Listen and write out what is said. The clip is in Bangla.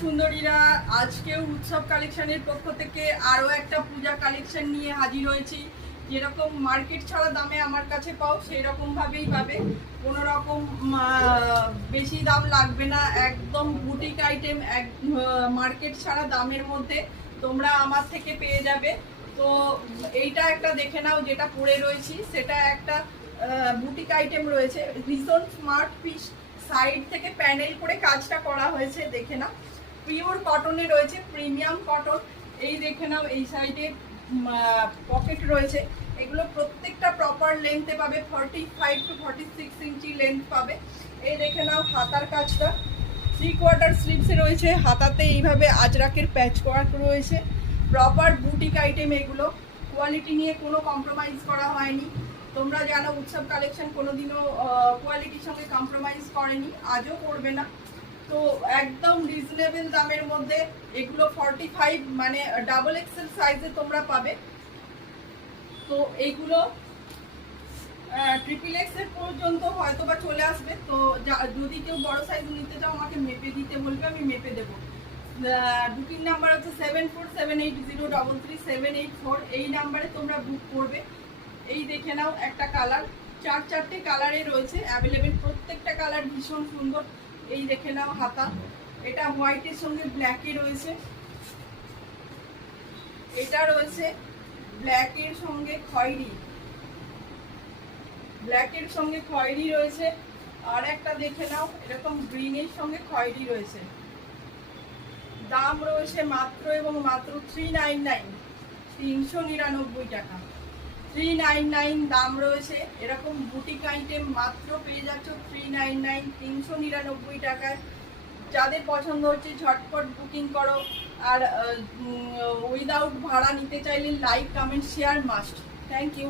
সুন্দরীরা, আজকেও উৎসব কালেকশনের পক্ষ থেকে আরও একটা পূজা কালেকশন নিয়ে হাজির হয়েছি। যেরকম মার্কেট ছাড়া দামে আমার কাছে পাও সেই রকমভাবেই পাবে, কোনো রকম বেশি দাম লাগবে না, একদম বুটিক আইটেম, মার্কেট ছাড়া দামের মধ্যে তোমরা আমার থেকে পেয়ে যাবে। তো এইটা একটা দেখে নাও, যেটা পরে রয়েছি সেটা একটা বুটিক আইটেম রয়েছে, ভীষণ স্মার্ট পিস, সাইড থেকে প্যানেল করে কাজটা করা হয়েছে, দেখে নাও। পিওর কটনে রয়েছে, প্রিমিয়াম কটন। এই দেখে নাও, এই সাইডে পকেট রয়েছে, এগুলো প্রত্যেকটা প্রপার লেন্থে পাবে, 45 to 46 ইঞ্চি লেন্থ পাবে। এই দেখে নাও হাতার কাজটা 3/4 স্লিভসে রয়েছে, হাতাতে এইভাবে আজরাকের প্যাচ ওয়ার্ক রয়েছে, প্রপার বুটিক আইটেম এগুলো। কোয়ালিটি নিয়ে কোনো কম্প্রোমাইজ করা হয়নি। তোমরা জানো উৎসব কালেকশন কোনোদিনও কোয়ালিটির সঙ্গে কম্প্রোমাইজ করেনি, আজও করবে না। তো একদম রিজনেবল দামের মধ্যে এগুলো 45 মানে ডাবল এক্সেল সাইজে তোমরা পাবে। তো এইগুলো ট্রিপল এক্সেল পর্যন্ত হয়তো বা চলে আসবে। তো যদি কেউ বড় সাইজ নিতে চাও আমাকে মেপে দিতে বলবে, আমি মেপে দেবো। বুকিং নাম্বার হচ্ছে 7478033784। এই নাম্বারে তোমরা বুক করবে। এই দেখে নাও একটা কালার, 4-4টে কালারে রয়েছে অ্যাভেলেবেল, প্রত্যেকটা কালার ভীষণ সুন্দর। এই দেখে নাও হাতা, এটা হোয়াইটের সঙ্গে ব্ল্যাকে রয়েছে, এটা রয়েছে ব্ল্যাকের সঙ্গে খয়েরি, ব্ল্যাকের সঙ্গে খয়েরি রয়েছে। আর একটা দেখে নাও, এরকম গ্রিনের সঙ্গে খয়েরি রয়েছে। দাম রয়েছে মাত্র এবং মাত্র 399, 399 টাকা, 399 দাম রয়েছে। এরকম বুটিক আইটেম মাত্র পেয়ে যাচ্ছ 399, 399 টাকায়। যাদের পছন্দ হচ্ছে ঝটপট বুকিং করো। আর উইদাউট ভাড়া নিতে চাইলে like, comment, share must. Thank you.